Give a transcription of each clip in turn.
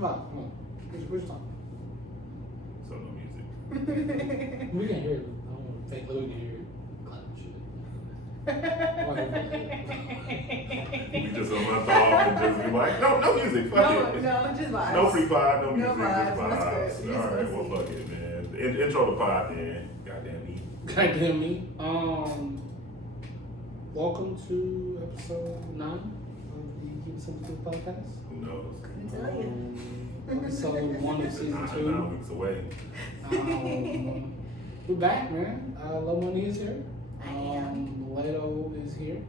vibe? Come on. What's your song? So no music. We can hear it. I don't want to fake Louis can hear it. Clap and shit. We just on my thought and just be like, no music. Fuck it. No, just vibes. No free pod, no music, vibes. just vibes. All right, well, fuck it, man. Intro the pod, then. Goddamn me. Goddamn me. Welcome to episode 9 of the Keep It Simple podcast. Who knows? Couldn't tell you. Episode 1 of season 2. 9 weeks away. We're back, man. Low Money is here. I am. Leto is here.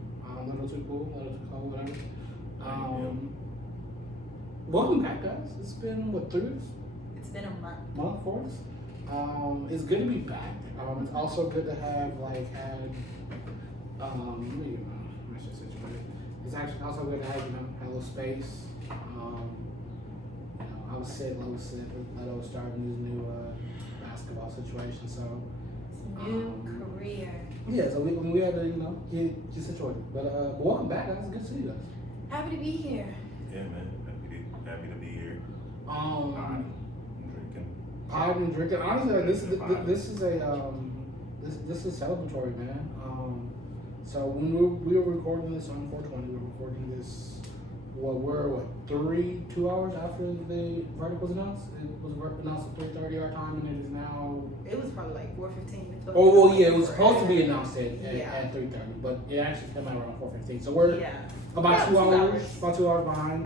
Little too cool, little too cold, whatever. Welcome back, guys. It's been, what, 3 weeks? It's been a month. Month for us. It's good to be back. It's also good to have, it's actually also good to have, have a little space. I was sick, Leto was sick. Leto starting his new basketball situation, so. New career. Yeah, so we had to, get situated. But welcome back, guys. Good to see you guys. Happy to be here. Yeah, man. Happy to be here. Pod and drinking. Honestly, this is celebratory, man. So when we were recording this on 420, we were recording this. We're 2 hours after the verdict was announced. It was announced at 3:30 our time, and it is now. It was probably like 4:15. Oh well, yeah, it was supposed to be announced at 3:30, but it actually came out around 4:15. So we're about 2 hours. About 2 hours behind.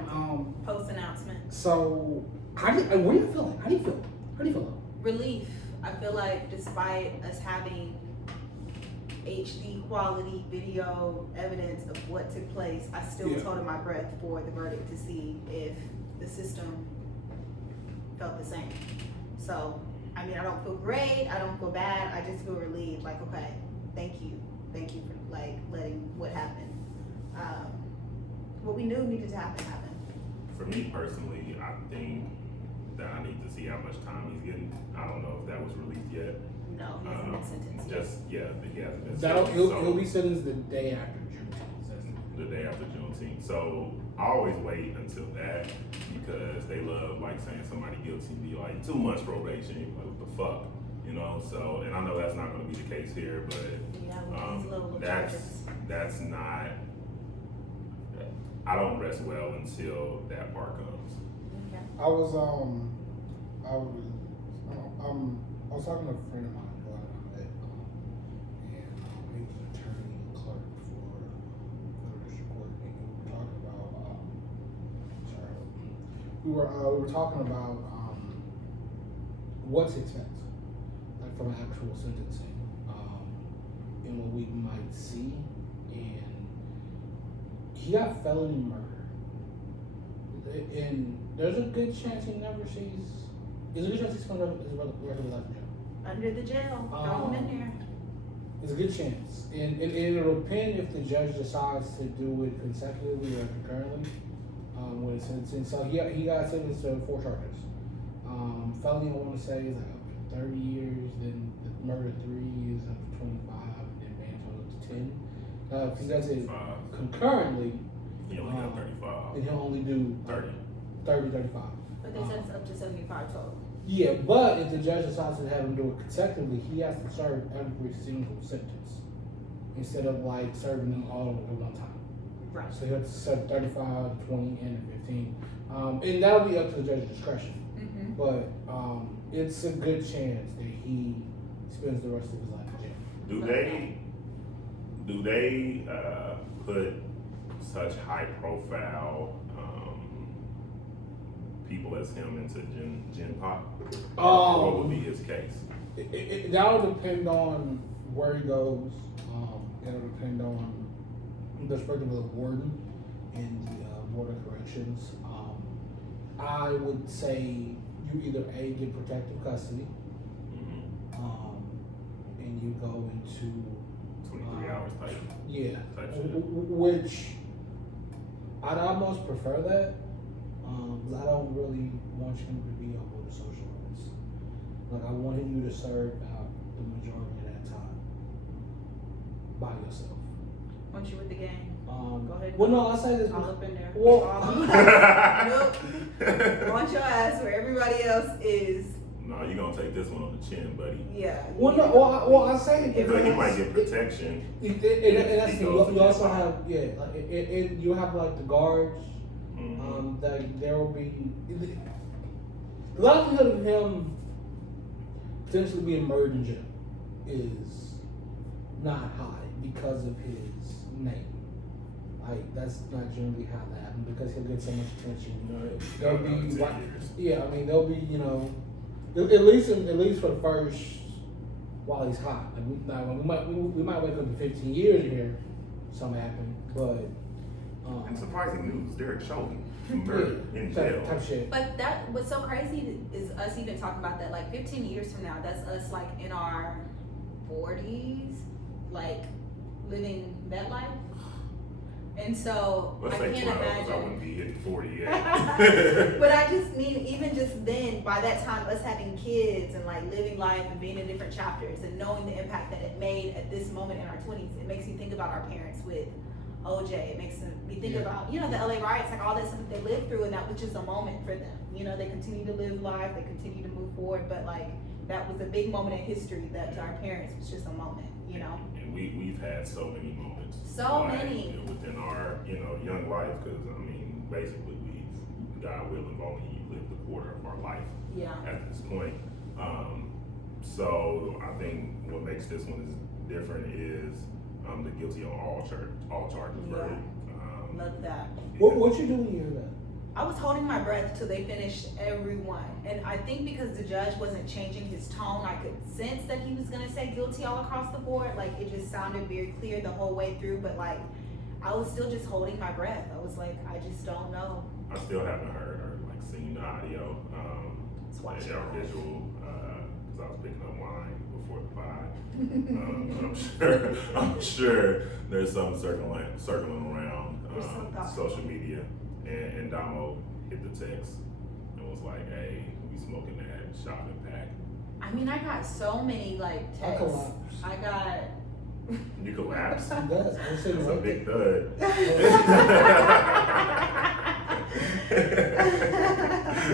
Post announcement. So what do you feel like? How do you feel? Relief. I feel like despite us having HD quality video evidence of what took place, I still held my breath for the verdict to see if the system felt the same. So, I mean, I don't feel great, I don't feel bad, I just feel relieved, like, okay, thank you for letting what happened. What we knew needed to happen. For me personally, I think that I need to see how much time he's getting. I don't know if that was released yet. No, he hasn't been sentenced yet. He hasn't been sentenced. He'll be sentenced the day after Juneteenth. The day after Juneteenth. So I always wait until that because they love saying somebody guilty and be like 2 months probation. Like, what the fuck? So, and I know that's not going to be the case here, but that's not, I don't rest well until that part comes. Okay. I was talking to a friend of mine who I met, and he was an attorney and clerk for the district court, and we were talking about what to expect, from an actual sentencing, and what we might see, and he got felony murder, and there's a good chance he never sees. There's a good chance he's going to rest of his life in jail. Under the jail, throw him in there. There's a good chance, and it'll depend if the judge decides to do it consecutively or concurrently with his sentencing. So he got sentenced to 4 charges. Felony, I want to say, is up to 30 years. Then the murder 3 is up to 25, and then manslaughter up to 10. If he does it concurrently, He only got 35. then he'll only do 30. 35. But they said it's up to 75 total. Yeah, but if the judge decides to have him do it consecutively, he has to serve every single sentence instead of serving them all at one time. Right. So he'll have to serve 35, 20, and 15. And that'll be up to the judge's discretion. Mm-hmm. But it's a good chance that he spends the rest of his life in jail. Do they put such high profile people as him into Gen Pop? What would be his case? That'll depend on where he goes. It'll depend on the perspective of the warden and the Board of Corrections. I would say you either get protective custody, and you go into 23 hours type. Yeah, type shit. which I'd almost prefer that. Because I don't really want him to be able to socialize. I wanted you to serve out the majority of that time by yourself. Once you with the gang, go ahead. Well, no, I say this. All up in there. Well, Nope. I want your ass where everybody else is. No, you're gonna take this one on the chin, buddy. Yeah. Well, no, well, I say it But he might get protection. And that's the, you also have you have like the guards. That there will be the likelihood of him potentially being murdered in jail is not high because of his name. Like that's not generally how that happens because he'll get so much attention. You know, there'll be I mean there'll be at least for the first while he's hot. Like we might wake up in 15 years and hear something happen, but. And surprising news, Derek Chauvin murdered in jail. Type shit. But what's so crazy is us even talking about that. Like 15 years from now, that's us like in our 40s, like living that life. And so Let's I say can't 12, 'cause I imagine. wouldn't be hitting 40 yet. But I just mean, even just then, by that time, us having kids and like living life and being in different chapters and knowing the impact that it made at this moment in our 20s, it makes you think about our parents with OJ. It makes me think about, the LA riots, like all that stuff that they lived through, and that was just a moment for them. They continue to live life, they continue to move forward, but like that was a big moment in history that to our parents was just a moment, And we've had so many moments. So many. Within our, young life, because, basically God willing, only lived a quarter of our life at this point. So I think what makes this one is different is the guilty on all charges verdict. Love that. What you do when you hear that? I was holding my breath till they finished every one. And I think because the judge wasn't changing his tone, I could sense that he was gonna say guilty all across the board. Like it just sounded very clear the whole way through, but like I was still just holding my breath. I was like, I just don't know. I still haven't heard or seen the audio. Let's watch it. Our visual, because I was picking up wine before the pod. I'm sure there's some circling around social media, and Damo hit the text and was like, "Hey, we smoking that Chauvin pack." I mean, I got so many like texts. I got. You collapsed. That's a big thud.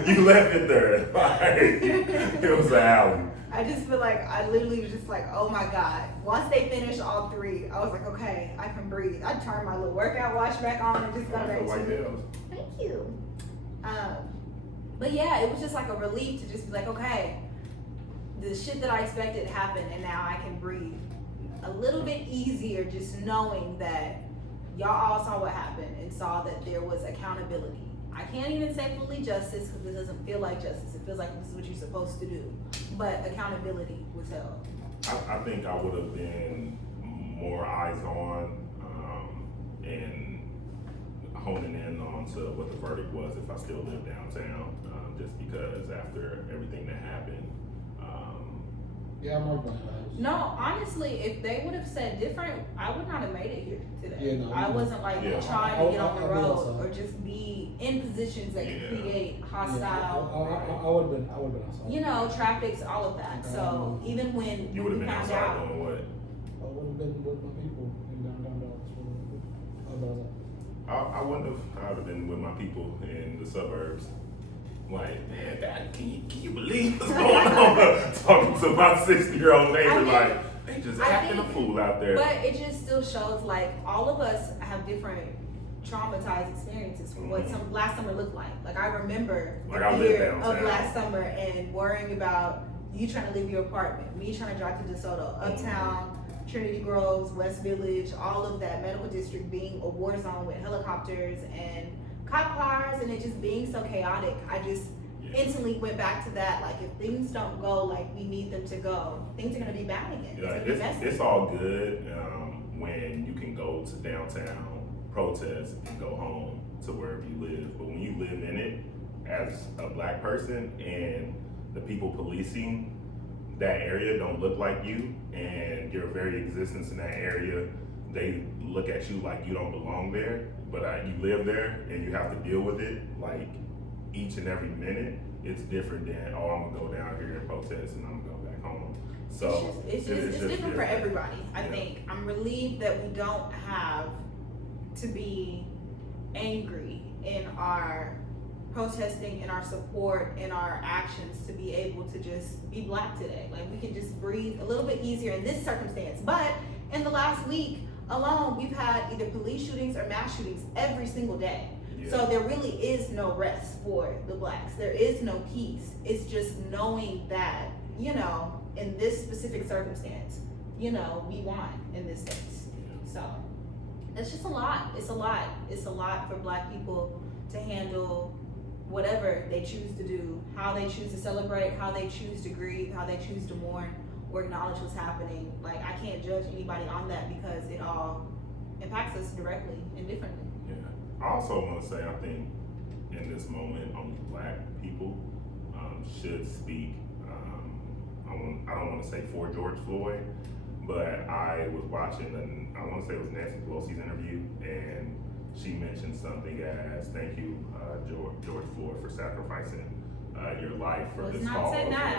You left it there. Like, it was an alley. I just feel like I literally was just like, oh my God. Once they finished all three, I was like, okay, I can breathe. I turned my little workout watch back on and just got ready to. Thank you. But yeah, it was just like a relief to just be like, okay, the shit that I expected happened and now I can breathe a little bit easier just knowing that y'all all saw what happened and saw that there was accountability. I can't even say fully justice because it doesn't feel like justice. It feels like this is what you're supposed to do. But accountability was held. I think I would have been more eyes on and honing in on to what the verdict was if I still lived downtown. Just because after everything that happened. Yeah, I'm working on that. No, honestly, if they would have said different, I would not have made it here today. Yeah, no, I wasn't like trying to get on the road or just be in positions that could create hostile. I would have been outside. Traffics, all of that. So even when You would have we been found outside out, doing what? I would have been with my people in downtown Dallas. I wouldn't have. I would have been with my people in the suburbs. Like, man, Dad, can you believe what's going on? Talking to my 60-year-old neighbor, like, they just acting a fool out there. But it just still shows, like, all of us have different traumatized experiences from what last summer looked like. Like, I remember the fear of last summer and worrying about you trying to leave your apartment, me trying to drive to DeSoto, Uptown, Trinity Groves, West Village, all of that medical district being a war zone with helicopters and cop cars, and it just being so chaotic. I just instantly went back to that. Like, if things don't go like we need them to go, things are gonna be bad again. It's all good when you can go to downtown, protest, and go home to wherever you live. But when you live in it as a black person and the people policing that area don't look like you, and your very existence in that area, they look at you like you don't belong there, but you live there and you have to deal with it like each and every minute. It's different than, I'm gonna go down here and protest and I'm gonna go back home. So it's different for everybody. I think I'm relieved that we don't have to be angry in our protesting and our support and our actions to be able to just be Black today. Like, we can just breathe a little bit easier in this circumstance. But in the last week alone, we've had either police shootings or mass shootings every single day. Yeah. So there really is no rest for the Blacks. There is no peace. It's just knowing that, you know, in this specific circumstance, you know, we won in this case. So it's just a lot. It's a lot. It's a lot for Black people to handle whatever they choose to do, how they choose to celebrate, how they choose to grieve, how they choose to mourn or acknowledge what's happening. Like, I can't judge anybody on that because it all impacts us directly and differently. Yeah. I also want to say, I think in this moment, only Black people should speak. I don't want to say for George Floyd, but I was watching, I want to say it was Nancy Pelosi's interview, and she mentioned something as, thank you, George Floyd, for sacrificing your life for Let's this not cause. say that.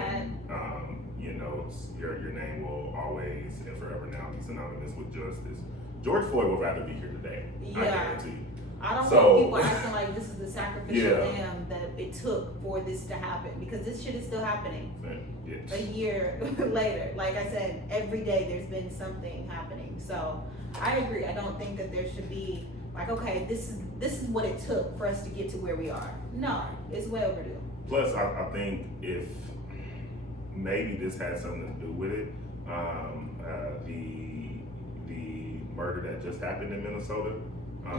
And, you know, your name will always and forever now be synonymous with justice. George Floyd would rather be here today. Yeah. I guarantee you. I don't So- want people acting like this is the sacrificial Yeah. lamb that it took for this to happen, because this shit is still happening Yeah. a year later. Like I said, every day there's been something happening. So I agree. I don't think that there should be like, okay, this is what it took for us to get to where we are. No, it's way overdue. Plus, I think if maybe this had something to do with it, the murder that just happened in Minnesota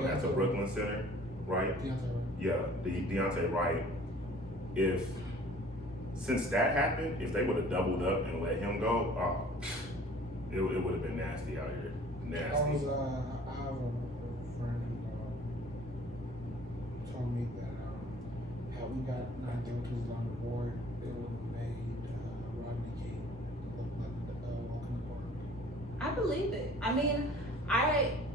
at the Brooklyn Center, right? Yeah, Deontay Wright. Since that happened, if they would have doubled up and let him go, it would have been nasty out here. Nasty. I have a friend who told me that had we got 9 guilties on the board, it would have made Rodney King look like a walk in the park. I believe it. I mean,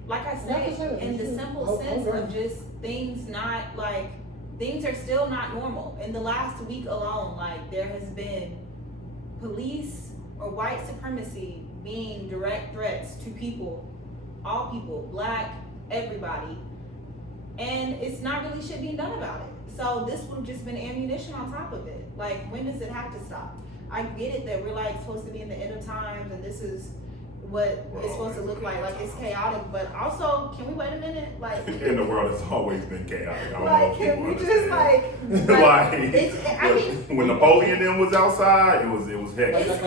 like I say, in the simple sense of just things not like, things are still not normal. In the last week alone, like, there has been police or white supremacy being direct threats to people, all people, Black, everybody, and it's not really shit being done about it. So this would have just been ammunition on top of it. Like, when does it have to stop? I get it that we're like supposed to be in the end of times and this is what it's supposed to look like it's chaotic, but also, can we wait a minute? Like, in the world, it's always been chaotic. I don't know like, if can people we just understand. like I mean, when Napoleon then was outside, it was hectic. it's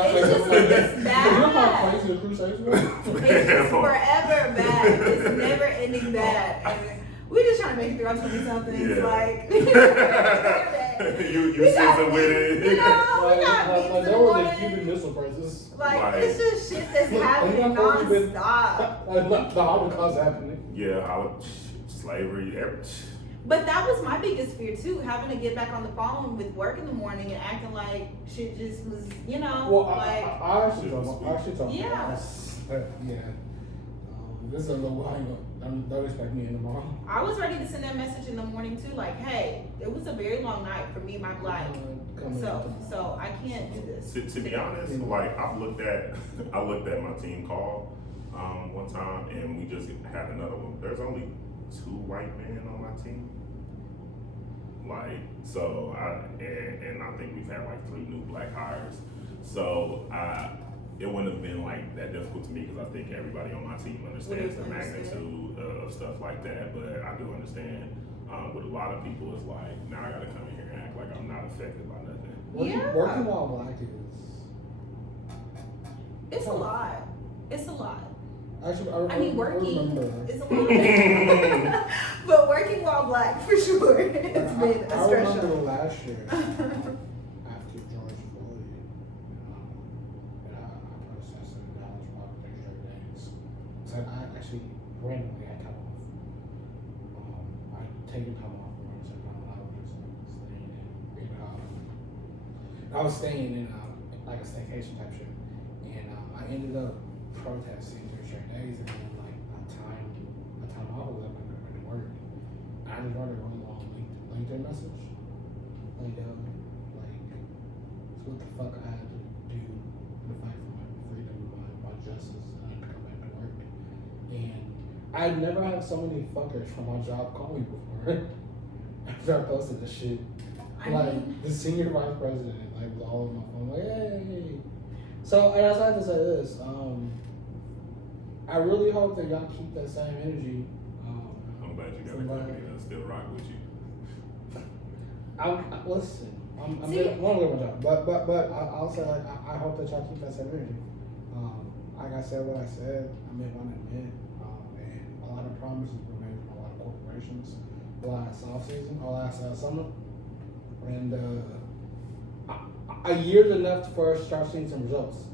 bad. You know how crazy the Crusades were? It's just forever bad. It's never ending bad. And we're just trying to make it through our 20 somethings. Yeah. Like, you season with it. You know, we got meetings in the there was a morning. Cuban Missile Crisis. Like, it's just shit that's happening non-stop. The Holocaust happening. Yeah, slavery. But that was my biggest fear too, having to get back on the phone with work in the morning and acting like shit just was, you know, Well, like. I actually talk Yeah. yeah. This is a little while. Don't expect me in the morning. I was ready to send that message in the morning too, like, hey, it was a very long night for me and my Black self, so I can't do this. To be honest, like I looked at my team call one time, and we just had another one. There's only 2 white men on my team. Like, so and I think we've had like 3 new Black hires. So it wouldn't have been like that difficult to me because I think everybody on my team understands the magnitude of stuff like that. But I do understand with a lot of people, it's like, now I gotta come in here and act like I'm not affected by nothing. Working while Black is. It's a lot. It's a lot. Actually, I mean, working remember. is a lot. But working while Black, for sure, it's been a I stress. remember last year after George Floyd, and I protested in Dallas for about 3 straight days. So I actually randomly had time off. I'd taken time off from work, so I was just staying in. I was staying in like a staycation type shit, and I ended up protesting 3 straight days, and then like my time off was up and I went to work. I just wrote a really long LinkedIn message. Like, what the fuck I had to do to fight for my freedom, my justice, and I had to come back to work. And I'd never had so many fuckers from my job call me before. I posted this shit. I Like mean, the senior vice president, like was all over my phone, like hey. So and I just have to say this. I really hope that y'all keep that same energy. I'm glad you got a company that still rock with you. Listen. I'm See- doing my job, but I'll say like I hope that y'all keep that same energy. Like I said, what I said, I meant what I meant, and a lot of promises were made from a lot of corporations last off season or last summer, and a year's enough for us to start seeing some results.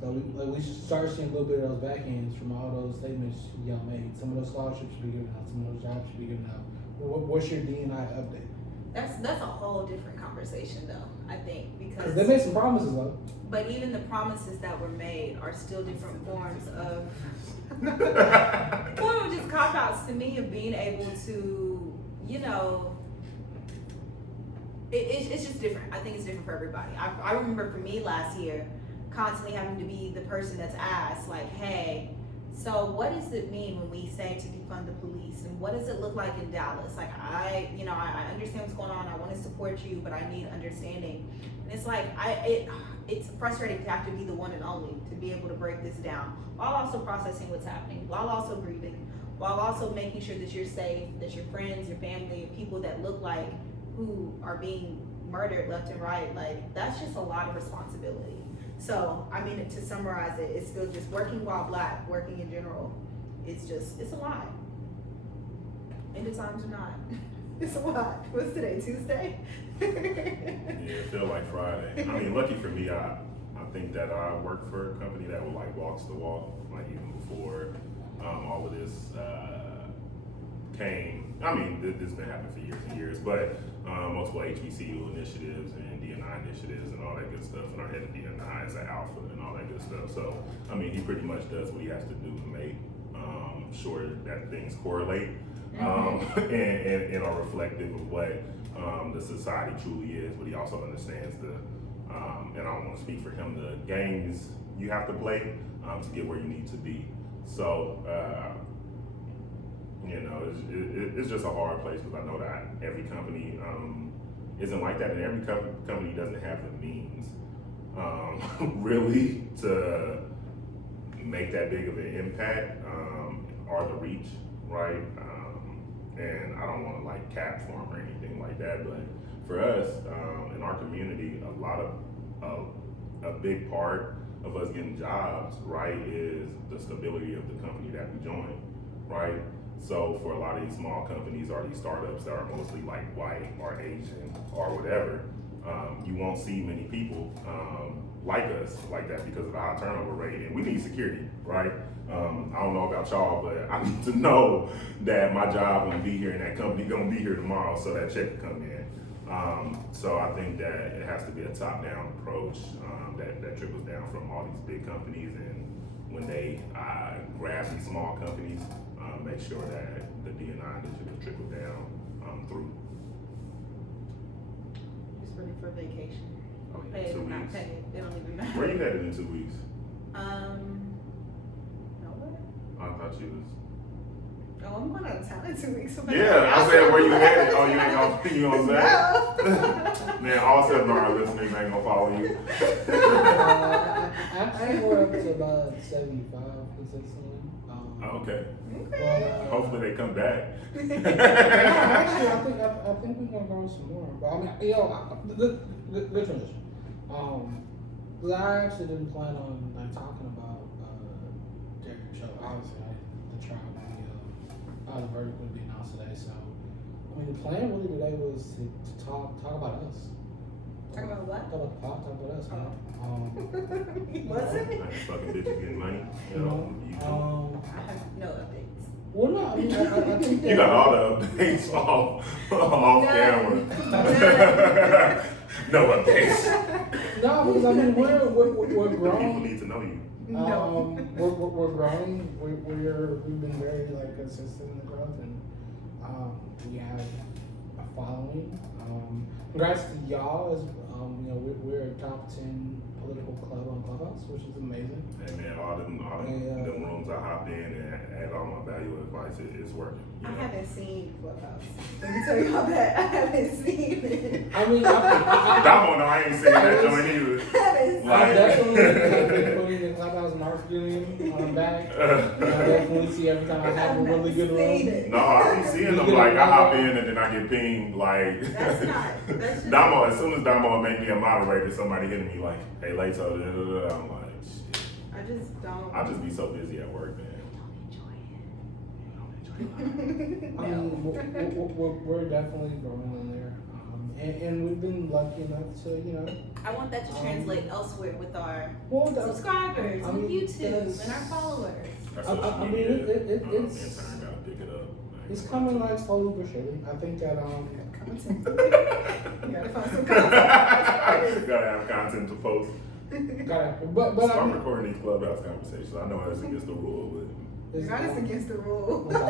So we should start seeing a little bit of those back ends from all those statements y'all made. Some of those scholarships should be given out. Some of those jobs should be given out. What's your D&I update? that's a whole different conversation though, I think, Because because they made some promises though. but even the promises that were made are still different forms of form of just cop outs to me of being able to, you know, it's just different. I think it's different for everybody. I remember for me last year constantly having to be the person that's asked like, hey, so what does it mean when we say to defund the police, and what does it look like in Dallas? Like I understand what's going on. I want to support you, but I need understanding. And it's like it's frustrating to have to be the one and only to be able to break this down while also processing what's happening, while also grieving, while also making sure that you're safe, that your friends, your family, people that look like who are being murdered left and right. Like that's just a lot of responsibility. So, I mean, to summarize it, it's still just working while black, working in general. It's a lot. End of times or not. It's a lot. What's today, Tuesday? Yeah, it feel like Friday. I mean, lucky for me, I think that I work for a company that will like walks the walk, like even before all of this came. I mean, this has been happening for years and years, but multiple HBCU initiatives and D&I initiatives and all that good stuff, and our head of D&I is an alpha and all that good stuff. So, I mean, he pretty much does what he has to do to make sure that things correlate and are reflective of what the society truly is, but he also understands and I don't want to speak for him, the games you have to play to get where you need to be. So, you know, it's just a hard place because I know that every company isn't like that, and every company doesn't have the means really to make that big of an impact or the reach, right? And I don't want to like cap for them or anything like that, but for us in our community, a big part of us getting jobs, right, is the stability of the company that we join, right? So for a lot of these small companies or these startups that are mostly like white or Asian or whatever, you won't see many people like us like that because of the high turnover rate, and we need security, right? I don't know about y'all, but I need to know that my job gonna be here and that company gonna be here tomorrow, so that check can come in. So I think that it has to be a top-down approach that trickles down from all these big companies, and when they grab these small companies, make sure that the D&I initiatives trickle down through. Just ready for vacation. Oh, yeah, Paid 2 or not weeks. paid. It don't even matter. Where you headed in 2 weeks? Nowhere. I thought you was. Oh, I'm going out of town in 2 weeks. Yeah, I said where you headed. Oh, you ain't gonna, you gonna say? No. Man, all 7 of our listeners ain't gonna follow you. I go up to about 75 consistently. Okay. Okay. Hopefully they come back. Actually, I think we're gonna go some more. But I mean, good transition. Cause I actually didn't plan on like talking about Derek Chauvin. Obviously, the trial the verdict would be announced today. So, I mean, the plan really today was to talk about us. Talk about what? Talk about the pop. Talk about us, man. Was it? Like fucking bitches getting money. You know. I have no updates. Well, no, I mean, I think that You got all the updates off camera. No updates. No, because I mean, we're People grown. need to know you. No. We're growing. We've been very like consistent in the growth, and we have a following. Congrats to y'all as You know, we're a top 10 political club on Clubhouse, which is amazing. Hey man, all them rooms I hop in and add all my value advice, it's working. You I know? haven't seen Clubhouse. Let me tell y'all that. I haven't seen it. I mean, Damo, no, I ain't seen that joint either. I definitely been putting the Clubhouse and art feeling on the back. I definitely see every time I have a really good room. No, I be seeing them like I hop in and then I get pinged like. That's not. That's just Damo, as soon as Damo make me a moderator, somebody hitting me like, "Hey, Lato," I'm like, "Shit." I just don't. I just be so busy at work, man. I mean, we're definitely growing on there. And we've been lucky enough to, you know. I want that to translate elsewhere with our That's, subscribers I on mean, YouTube and our followers. I mean, it's intern gotta pick it up. it's coming like slowly but surely. I think that Content. You gotta find some content. Gotta have content to post. but I Start mean, recording these Clubhouse conversations. I know that's against the rule, it's, God is against the rule. but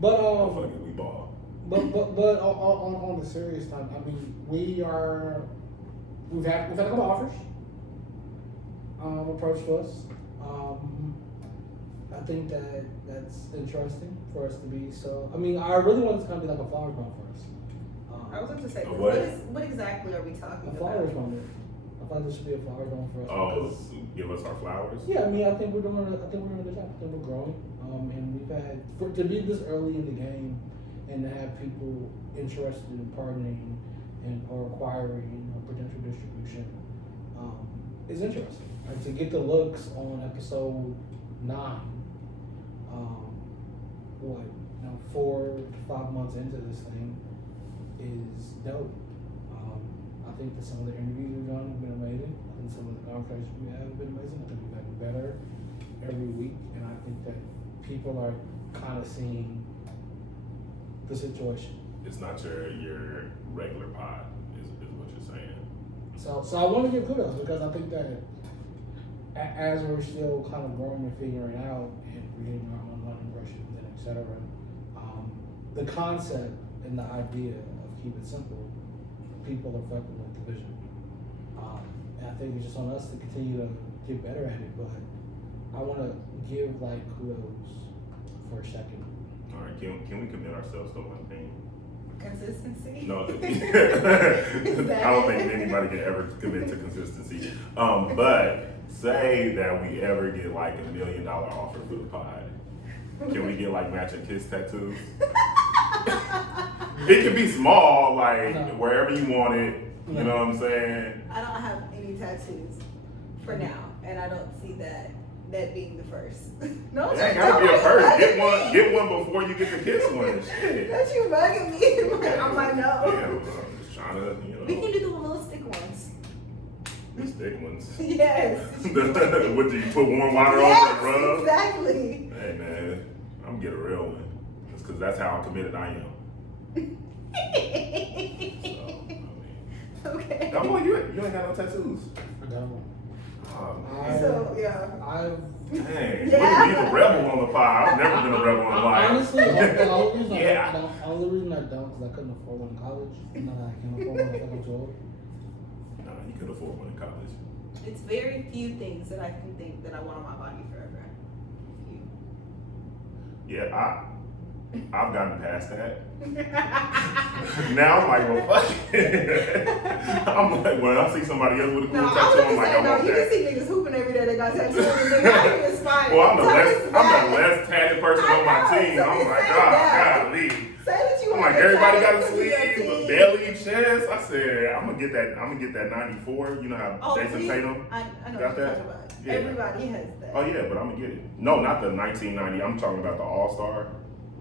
but fuck it, we ball. But on the serious time, I mean, we've had a couple offers approached us. I think that's interesting for us to be so. I mean, I really want this to kind of be like a flowers moment for us. I was going to say, What? what exactly are we talking A about? flowers moment. I thought this should be a flowers moment for us. Oh, because- give us our flowers. yeah, I mean, I think we're doing a good job. I think we're growing. And we've had to be this early in the game and to have people interested in partnering and or acquiring potential distribution is interesting. Right? To get the looks on episode 9, 4 to 5 months into this thing is dope. I think that some of the interviews we've done have been amazing. I think some of the conversations we have been amazing. I think we've gotten better every week, and I think that people are kind of seeing the situation. It's not your regular pod, is what you're saying. So I want to give kudos because I think that as we're still kind of growing and figuring out and creating our own learning impressions and et cetera, the concept and the idea of keep it simple, people are fucking with the vision. And I think it's just on us to continue to get better at it, but I want to give like kudos for a second. All right, can we commit ourselves to one thing? Consistency? No, I don't think anybody can ever commit to consistency. But say that we ever get like $1 million offer for the pod. Can we get like matching kiss tattoos? It can be small, like wherever you want it. You know what I'm saying? I don't have any tattoos for now, and I don't see that being the first. No, That gotta be a first. Get one before you get the kiss one. Shit. Don't you bugging me on my nose? Yeah, I'm just trying to, We can do the little stick ones. the stick ones. Yes. What do you put warm water Yes, on and rub? exactly. Hey man, I'm gonna get a real one. Just cause that's how committed I am. So, I mean. Okay. Come on, you ain't got no tattoos. No. Oh, man. So yeah. Dang, Yeah. look at me, the rebel on the pod. I've never been a rebel in life. Honestly, the only reason Yeah. the only reason I don't is I couldn't afford one in college. Now that I can afford one, I think I'm too old. Nah, you could afford one in college. It's very few things that I can think that I want on my body forever. Few. Yeah, I've gotten past that. Now I'm like, well, fuck it. I'm like, when I see somebody else with a cool No, I was tattoo, gonna I'm like, say, I no, want you that. can see niggas hooping every day that got tattoos. Nigga, I ain't inspired. Well, I'm the Tell less tatted person I on my know, team. so I'm just like, say God, that. golly. Say that you I'm want like, everybody got a tattoos for your sleeve, team. a belly, chest. I said, I'm gonna get that 94. You know how Oh, Jason see? Tatum I know got what you're that? talking about. Yeah. Everybody has that. Oh yeah, but I'm gonna get it. No, not the 1990. I'm talking about the All-Star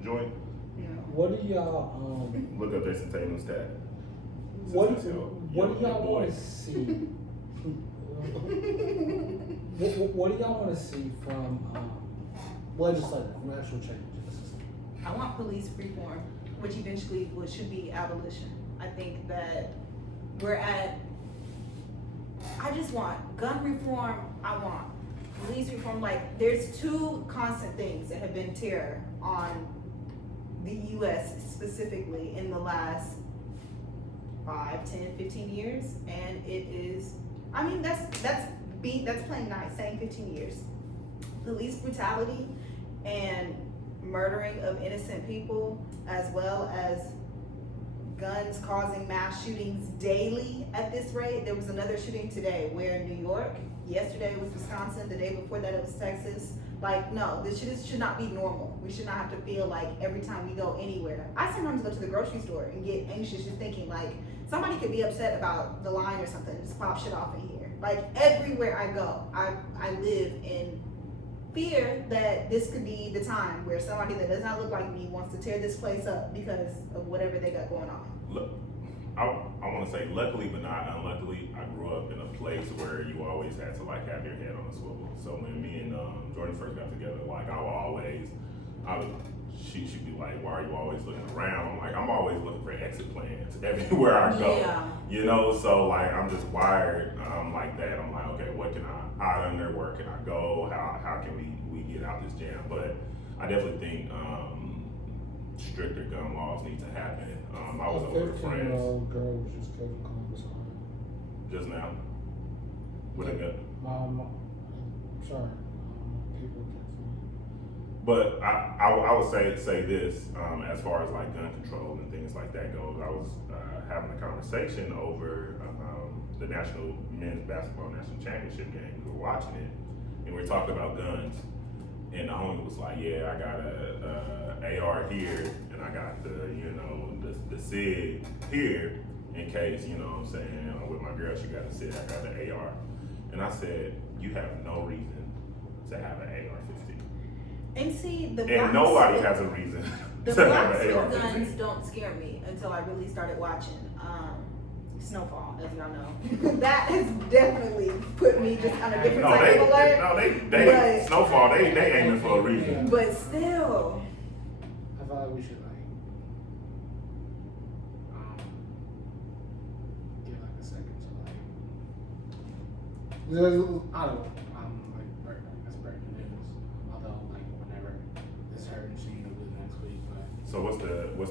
joint. You know. What do y'all Look up Jason Tatum's tat. what Since do that's y'all your boy. want to see? What do y'all want to see from legislative, from actual change in the system? I want police reform, which eventually should be abolition. I think that I just want gun reform, I want police reform. Like, there's two constant things that have been terror on the U.S. specifically in the last 5, 10, 15 years, and it is, I mean, that's playing nice, saying 15 years. Police brutality and murdering of innocent people, as well as guns causing mass shootings daily at this rate. There was another shooting today where in New York, yesterday was Wisconsin, the day before that it was Texas. Like, no, this should not be normal. We should not have to feel like every time we go anywhere. I sometimes go to the grocery store and get anxious just thinking like somebody could be upset about the line or something and just pop shit off in here. Like everywhere I go, I live in fear that this could be the time where somebody that does not look like me wants to tear this place up because of whatever they got going on. Look, I want to say luckily but not unluckily, I grew up in a place where you always had to like have your head on a swivel. So when me and Jordan first got together, like she'd be like, why are you always looking around? I'm like, I'm always looking for exit plans everywhere I go. Yeah. You know, so like I'm just wired like that. I'm like, okay, what can I hide under? Where can I go? How can we get out this jam? But I definitely think stricter gun laws need to happen. I was over with friends. 15-year-old girl was just killed in Columbus, Ohio. Just now. With a gun. Sorry. People just. But I would say this, as far as like gun control and things like that goes. I was having a conversation over the men's basketball national championship game. We were watching it, and we were talking about guns. And the homie was like, "Yeah, I got a AR here, and I got the SIG here in case what I'm saying. With my girl, she got a SIG, I got the AR." And I said, "You have no reason to have an AR-15." And see, And nobody has a reason the to have black an guns AR-15. don't scare me until I really started watching Snowfall, as y'all know. That has definitely put me just on a different type of alert. They Snowfall, they aiming for a reason. But still, I feel like we should give like a second to like. I don't know. That's breaking news. Although whenever this heard, she will be next week. But So what's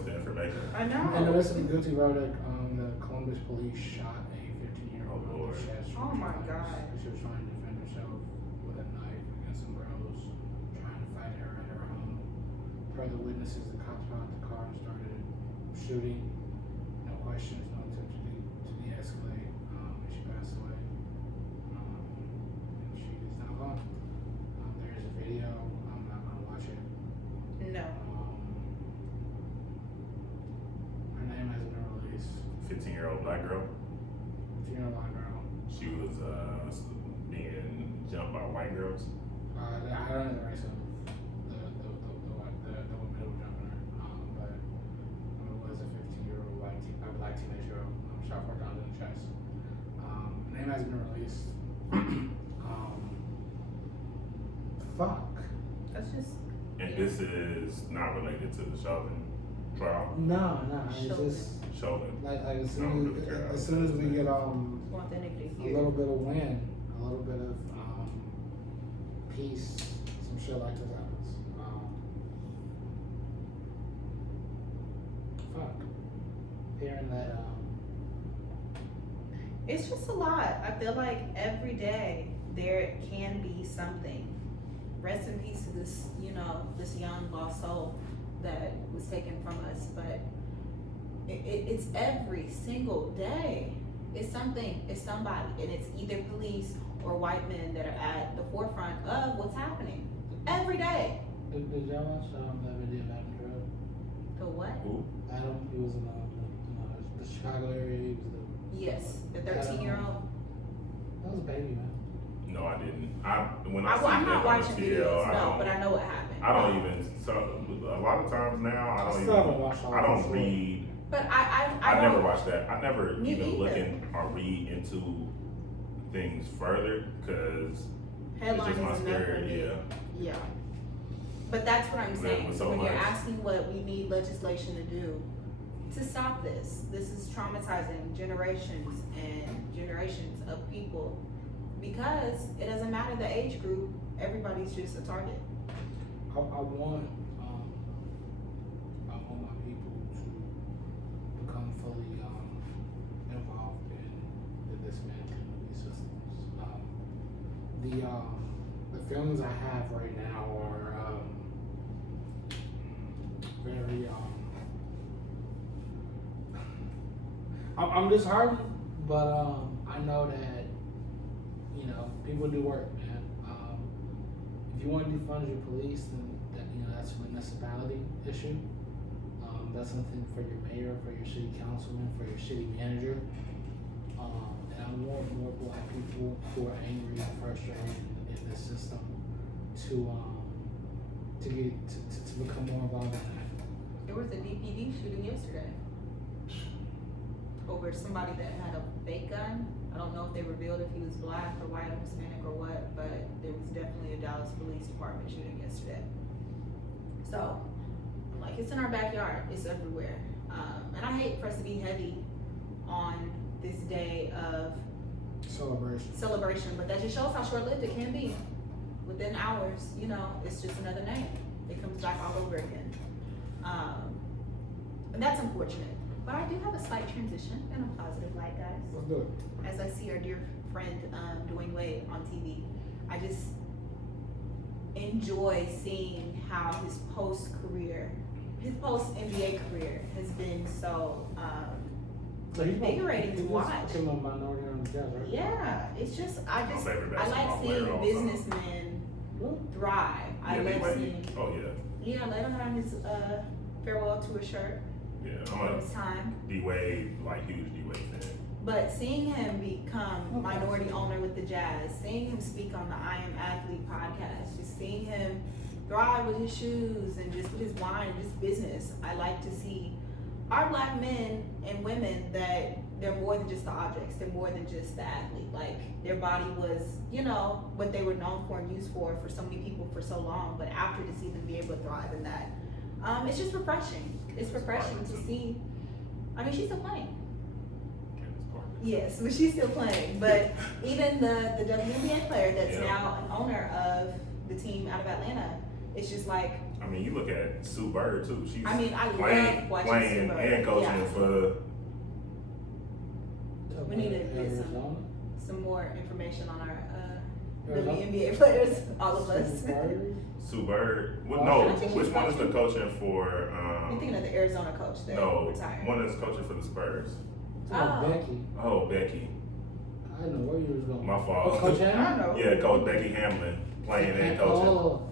the information? I know. in the midst of the guilty verdict, the Columbus police shot a 15-year-old Oh, in Lord. the chest. Oh, my God. She was trying to defend herself with a knife against some bros trying to fight her at her home. Per the witnesses, the cops got out the car and started shooting. No questions, no attempt to de-escalate. And she passed away. And she is now gone. There is a video. I'm not gonna watch it. No. Her name hasn't been released. 15-year-old black girl. 15-year-old black girl. She was being jumped by white girls. I don't know the race of the woman who were jumping her, but it was a 15-year-old black teenage girl. Shot 4 times in the chest. Name hasn't been released. Fuck. That's just. And this is not related to the Chauvin trial. No, it's Chauvin. just Chauvin. like as soon as we get Want the nigga to a hear. little bit of win, a little bit of peace, some shit like this happens. Fuck. Hearing that. It's just a lot. I feel like every day there can be something. Rest in peace to this, this young lost soul that was taken from us. But it's every single day. It's something, it's somebody, and it's either police or white men that are at the forefront of what's happening. Every day. Did y'all watch that video of Adam Drill? The what? Who? Adam, he was in the Chicago area. He was Yes, the 13-year-old. that was a baby, man. No, I didn't. When I'm see not them on watching the videos, TL, no, but I know what happened. I don't even. So a lot of times now, I still haven't watched all I don't this. read. But I I don't. never watched that. I never Me even look either. in or read into things further because Headlines it's just my is enough for spirit. me. Yeah. Yeah. But that's what I'm Yeah, saying. with so When you're much. asking what we need legislation to do to stop this, this is traumatizing generations and generations of people because it doesn't matter the age group, everybody's just a target. I want my people to become fully the feelings I have right now are very I'm disheartened, but I know that people do work, man. If you want to defund your police, then that's a municipality issue. That's something for your mayor, for your city councilman, for your city manager. And I want more black people who are angry and frustrated in the system to become more involved in that. There was a DPD shooting yesterday over somebody that had a fake gun. I don't know if they revealed if he was black or white or Hispanic or what, but there was definitely a Dallas Police Department shooting yesterday. So, I'm like, it's in our backyard. It's everywhere. And I hate for us to be heavy on this day of celebration, but that just shows how short-lived it can be. Within hours, it's just another name. It comes back all over again. And that's unfortunate. But I do have a slight transition in a positive light, guys. Let's do it. As I see our dear friend Dwayne Wade on TV, I just enjoy seeing how his post-NBA career has been so invigorating to watch. He's a minority on the Jazz, right? Yeah, it's just I like player seeing also. businessmen thrive. I love seeing. Oh yeah. Yeah, let him have his farewell tour shirt. Yeah, It was time. D-Wade, huge D-Wade fan. But seeing him become minority owner with the Jazz, seeing him speak on the I Am Athlete podcast, just seeing him thrive with his shoes and just with his wine and just business, I like to see our black men and women that they're more than just the objects, they're more than just the athlete. Like their body was, what they were known for and used for so many people for so long, but after to see them be able to thrive in that, it's just refreshing. It's refreshing to see. I mean, she's still playing. Yes, but she's still playing. But even the WNBA player that's now an owner of the team out of Atlanta, it's just like. I mean, you look at Sue Bird too. She's I love watching playing Sue Bird. and coaching for. We need to get Arizona. some more information on our WNBA players, all of us. Sue Bird. Oh, No, I think which she's one is the coaching. coaching for? You're thinking of the Arizona coach that No, retired. one is coaching for the Spurs. Becky. Oh, Becky. I didn't know where you was going. My fault. Oh, Coach I Hammond? don't know. Yeah, Coach Becky Hamlin playing and coaching. Oh,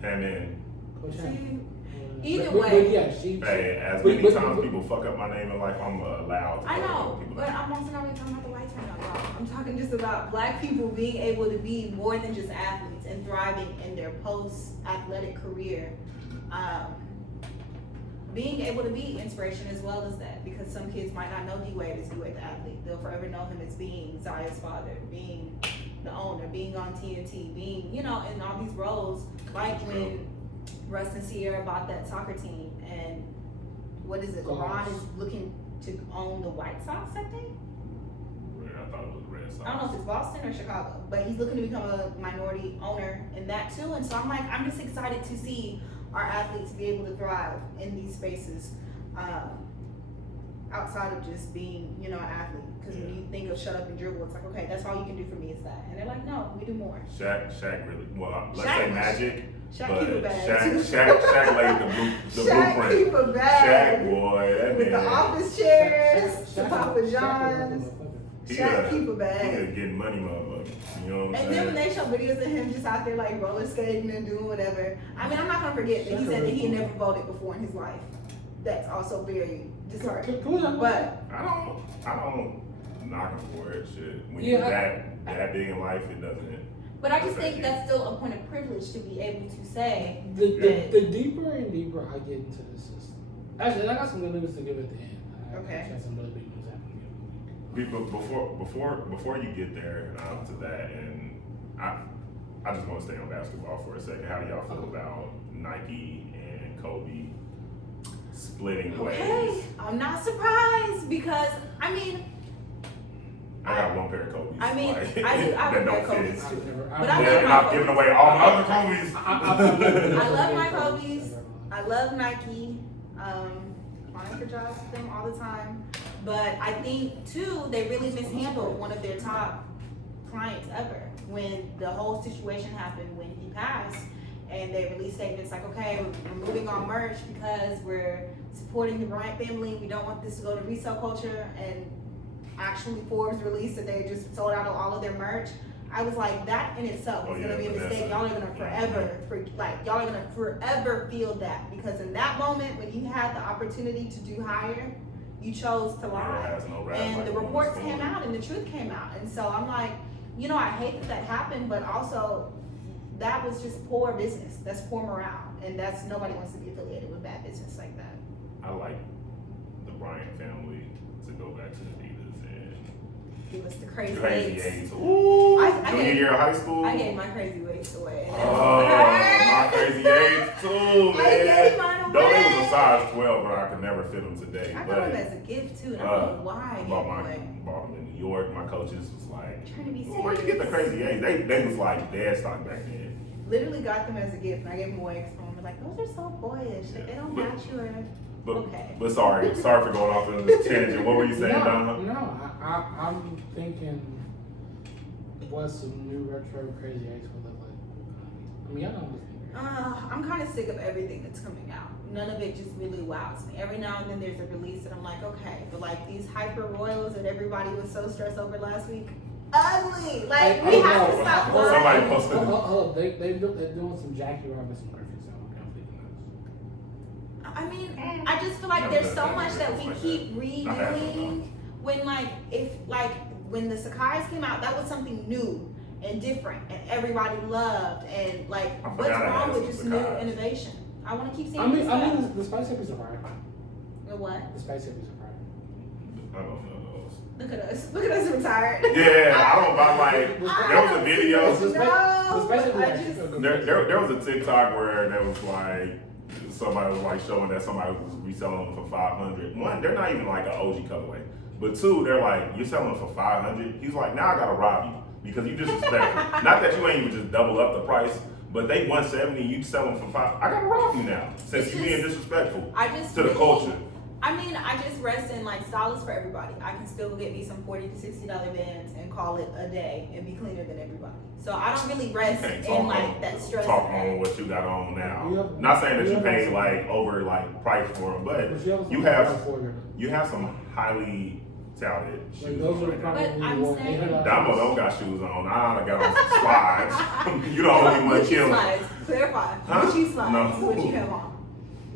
Hammond. Coach See, Hammond. either But way. yeah, she. Hey, as but- many but- times but- people fuck up my name in life, I'm allowed to. I fuck know, up people's but name. I'm also not really talking about the whites right now, y'all. I'm talking just about black people being able to be more than just athletes and thriving in their post-athletic career. Being able to be inspiration as well as that, because some kids might not know D-Wade as D-Wade the athlete. They'll forever know him as being Zaya's father, being the owner, being on TNT, being, in all these roles, like when Russ and Sierra bought that soccer team, and what is it, LeBron is looking to own the White Sox, I think? I thought it was Red Sox. I don't know if it's Boston or Chicago, but he's looking to become a minority owner in that too. And so I'm just excited to see our athletes be able to thrive in these spaces, outside of just being, an athlete. Because when you think of shut up and dribble, it's like, okay, that's all you can do for me is that. And they're like, no, we do more. Shaq really, let's Shaq- say Magic. Shaq but keep it bad. Shaq laid the Shaq blueprint. keep it bad. Shaq, boy, that With man. the office chairs, the Shaq- Papa Shaq- John's. Shaq keep it He bad. was getting money, motherfucker. You know what I'm And saying? then when they show videos of him just out there like roller skating and doing whatever, I mean, I'm not gonna forget that he said that he had never voted before in his life. That's also very disheartening. But I don't knock him for it. Shit, when Yeah, you're that big in life, it doesn't. I just think that's still a point of privilege to be able to say The deeper and deeper I get into the system. Actually, I got some good news to give at the end. I Okay. got some really big news happening. Before you get there to that, and I just want to stay on basketball for a second. How do y'all feel about Nike and Kobe splitting Okay, ways? I'm not surprised because I got one pair of Kobe's. I mean, like, I do. I that have don't Kobe's fit. too. But But I Yeah, love and my I'm giving away all my other Kobe's. I love my Kobe's. I love Nike. Applying for jobs with them all the time. But I think too, they really mishandled one of their top clients ever. When the whole situation happened, when he passed, and they released statements like, okay, we're moving on merch because we're supporting the Bryant family. We don't want this to go to resale culture. And actually Forbes released that they just sold out of all of their merch. I was like, that in itself is gonna be a mistake. Y'all are gonna y'all are gonna forever feel that, because in that moment when you had the opportunity to do higher, you chose to lie. And the reports came out and the truth came out. And so I'm like, you know, I hate that happened, but also that was just poor business. That's poor morale. And that's, nobody wants to be affiliated with bad business like that. I like the Bryant family to go back to Adidas and Give us the crazy Crazy eights. Eights. Ooh, I junior gave- year of high school. I gave my crazy weights away. And Oh, my Crazy Eights too, man. I gave mine Though they away. was a size 12, but I could never fit them today. I But got them as a gift too, and I don't know why I gave them away. bought them in New York. My coaches was like, Trying to be "Well, where'd you get the serious. Crazy Eights?" They was like dead stock back then. Literally got them as a gift, and I gave them away because someone was like, "Those are so boyish. Like, they don't match your." But Okay. but sorry for going off on this tangent. What were you saying, Donna? No, I'm thinking what some new retro Crazy Eights would look like. I mean, I don't listen. I'm kind of sick of everything that's coming out. None of it just really wows me. Every now and then there's a release that I'm like, okay, but like these hyper royals that everybody was so stressed over last week, ugly. Like we have to stop Somebody lying. posted. They're doing some Jackie Robinson graphics now. I'm thinking those. I mean, I just feel like there's so much that we keep redoing. When the Sakai's came out, that was something new and different, and everybody loved. And like, I what's forgot I wrong had with some just new Sakai's. innovation? I want to keep seeing. I mean, new stuff. the Spice Hippies are right. The what? The Spice Hippies are right. I don't know those. Look at us. Look at us retired. Yeah, I don't buy like. There was a video. The Spice Hippies are I actually just- good. There was a TikTok where there was like somebody was like showing that somebody was reselling them for 500. One, they're not even like an OG colorway, but two, they're like, you're selling them for 500. He's like, now I gotta rob you because you disrespectful. Not that you ain't even just double up the price, but they 170, you sell them for 5. I gotta rob you now since It's you being just- disrespectful I just to the really- culture. I mean, I just rest in like stylists for everybody. I can still get me some $40 to $60 bands and call it a day and be cleaner than everybody. So I don't really rest Can't in like that stress. talk of that. on what you got on now. You have- Not saying that you you have paid some- like over like price for them, but But you have some highly touted shoes. Like those are right now. probably But I'm more saying- $800. Damo don't got shoes on. I got on some slides. You don't owe me much Gucci killing. slides. Clarify. Huh? Gucci slides No. is what you have on.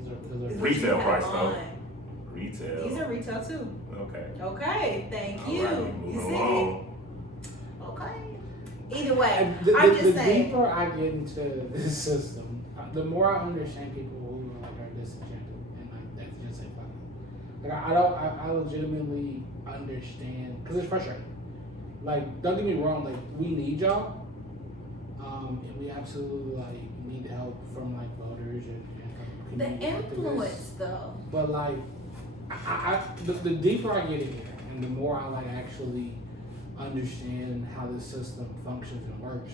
Those Is are- what you Retail have price, on. though. Retail. These are retail too. Okay. Okay, thank All you. right, You moving see? along. Okay. Either way, The I'm just saying. deeper I get into this system, the more I understand people who like are disenchanted and like that's just say fuck it. Like I legitimately understand because it's frustrating. Like don't get me wrong, like we need y'all, and we absolutely like need help from like voters and The community activists. influence, though. But like, the deeper I get in here, and the more I like actually understand how this system functions and works,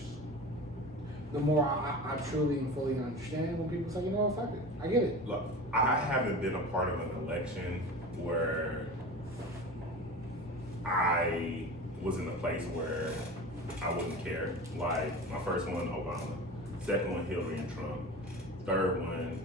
the more I truly and fully understand when people say, you know what, fuck it, I get it. Look, I haven't been a part of an election where I was in a place where I wouldn't care. Like my first one, Obama. Second one, Hillary and Trump. Third one,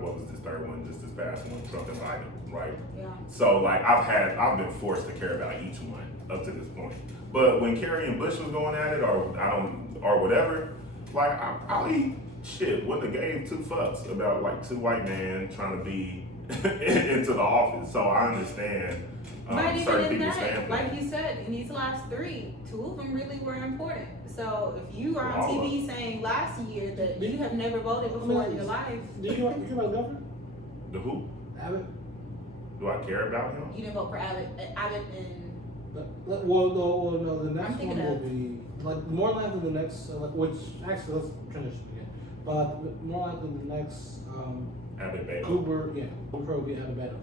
what was this third one? Just this past one, Trump and Biden, right? Yeah. So like I've been forced to care about each one up to this point. But when Kerry and Bush was going at it, or whatever, like I shit wouldn't have gave two fucks about like two white men trying to be into the office. So I understand But even certain in people's that, standpoint. like you said, in these last three, two of them really were important. So if you are on All of TV saying last year that you have never voted before in your life, Do you care about the governor? The who? Abbott? Do I care about him? you didn't vote for Abbott and Well, no, the next thinking one will of- be, like, more likely the next, which, actually, let's transition again. But more likely the next, Abbott Baylor. Uber will be Abbott Beto.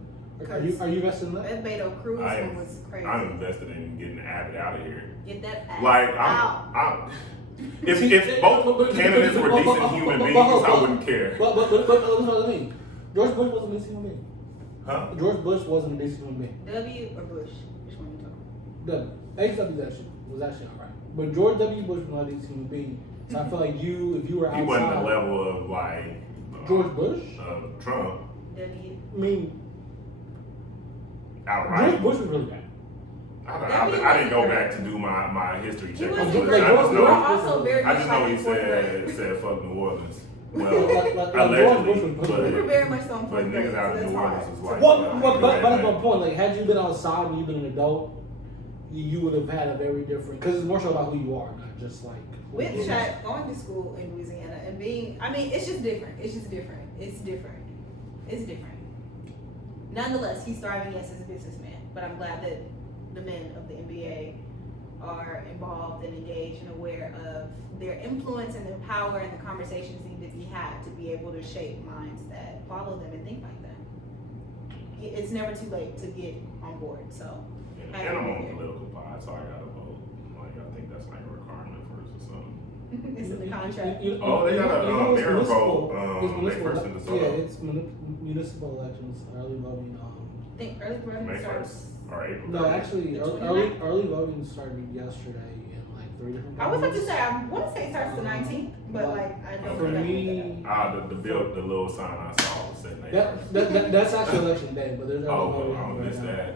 Are you vested in that? that Beto Cruz I one am- was crazy. I'm invested in getting Abbott out of here. Get that ass Like out. I'm if both candidates were decent human beings, I wouldn't care. But that's what I mean. George Bush wasn't a decent human being. Huh? George Bush wasn't a decent human being. W or Bush? Which one you talking the HW was actually alright, but George W. Bush was not a decent human being. So I feel like if you were outside, He wasn't the level of like George Bush, Trump. W. I mean, Outright. George Bush was really bad. I didn't go back to do my history check. He I was just great. know, Also very I much just know like he in fourth grade. said fuck New Orleans. Well, George Bush allegedly, was but, We were very much so in but fourth grade, niggas so out in that's New hard. Orleans was like, But that's my point. Like, had you been outside and you've been an adult, you would have had a very different. Because it's more so about who you are, not just like. With Shaq going to school in Louisiana and being, I mean, it's just different. It's different. Nonetheless, he's thriving, yes, as a businessman. But I'm glad that the men of the NBA are involved and engaged and aware of their influence and their power and the conversations need to be had to be able to shape minds that follow them and think like them. It's never too late to get on board. So, and I'm on political pod, so I gotta vote. Like I think that's like a requirement for us or something. it's in the contract. They got a mayor vote. May 1st in December. Yeah, it's municipal elections, early voting. I think early voting May starts. 1st or April. No, 30th. actually, The early voting started yesterday in like 3 different. I was about to counties. say, I want to say it starts the 19th, but like, I don't For know. me, the little sign I saw said May 1st. that's actually election day, but there's early Oh, voting I right missed now. that.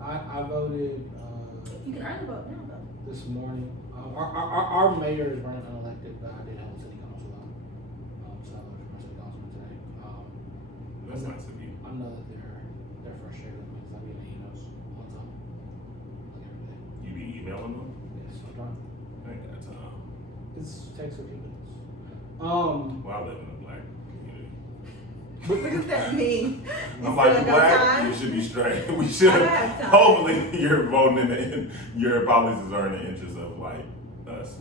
I voted You can early vote now, though. this morning. Our mayor is running unelected, but I did have a city council out. So I voted for city councilman today. That's nice of you. I know that they're frustrated because I get emails all the time, like every day. You be emailing them? Yes, I'm trying. I ain't got time. It's takes a few minutes. Well, I live in a black community. What does that mean? You I'm still like, ain't you got black, time? you should be straight. We should. I don't have time. Hopefully, you're voting your policies are in the interest of like us.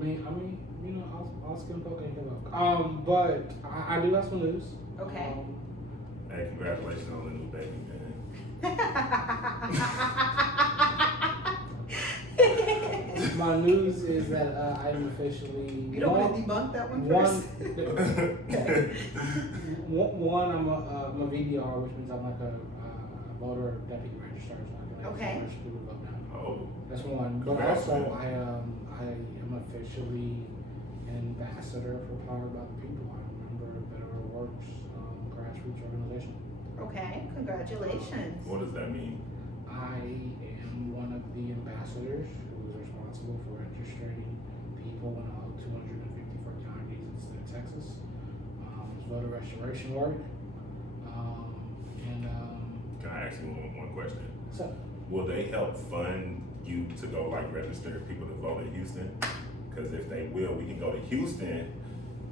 I mean, you know, I'll skim poke and give up. But I do have some news. Okay. Hey, congratulations on the new baby, man. My news is that I am officially. You don't want to debunk that one first? I'm a VDR, which means I'm like a voter deputy registrar, so I can Okay. register people to vote now. Oh, That's one. But Congrats, also, man. I am officially an ambassador for Powered by the People. I'm a member of Better Works grassroots organization. Okay, congratulations. what does that mean? I am one of the ambassadors who is responsible for registering people in all 254 counties in the state of Texas. It's voter restoration work. Can I ask you one question? So, Will they help fund you to go like register people to vote in Houston? Because if they will, we can go to Houston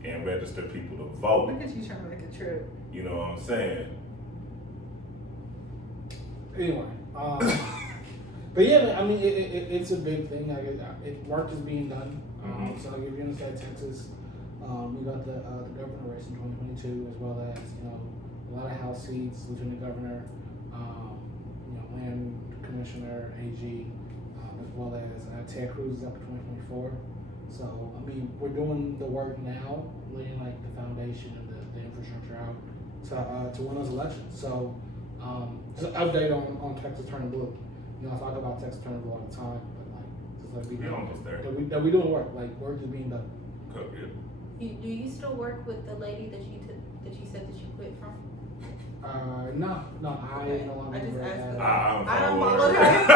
and register people to vote. Look at you trying to make a trip. You know what I'm saying? anyway, but yeah, I mean, it's a big thing. Work is being done. So like if you're in the state of Texas, we got the governor race in 2022, as well as a lot of House seats, lieutenant governor, land commissioner, AG, as well as Ted Cruz is up to 2024. So I mean, we're doing the work now, laying like the foundation and the infrastructure out to win those elections. So just an update on Texas turning blue. I talk about Texas turning blue all the time, but We're almost there. that we doing work. Like work is being done. Okay. Do you still work with the lady that you said that you quit from? No, I no longer. I just work asked at- her. I I unfollowed unfollowed her. her.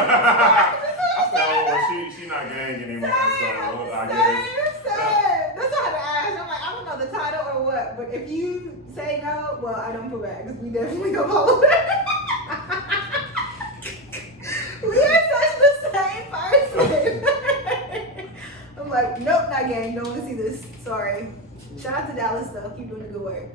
I fell over. She not gang anymore, so I guess. Same. That's all I had to ask. I'm like, I don't know the title or what, but if you say no, well, I don't feel bad because we definitely gonna follow her. We are such the same person. I'm like, nope, not gang. Don't want to see this. Sorry. Shout out to Dallas though. Keep doing the good work.